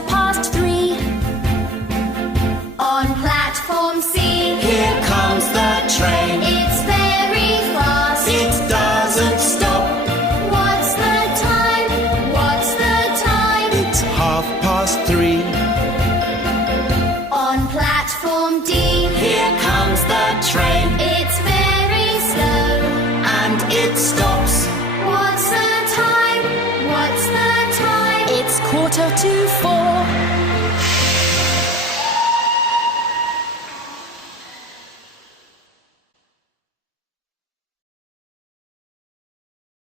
3. On platform C, Here comes the train. it's very fast. It doesn't stop. What's the time? What's the time? It's 3:30. On platform D, Here comes the train. it's very slow. And it stops. What's the time? What's the time? It's 4:45.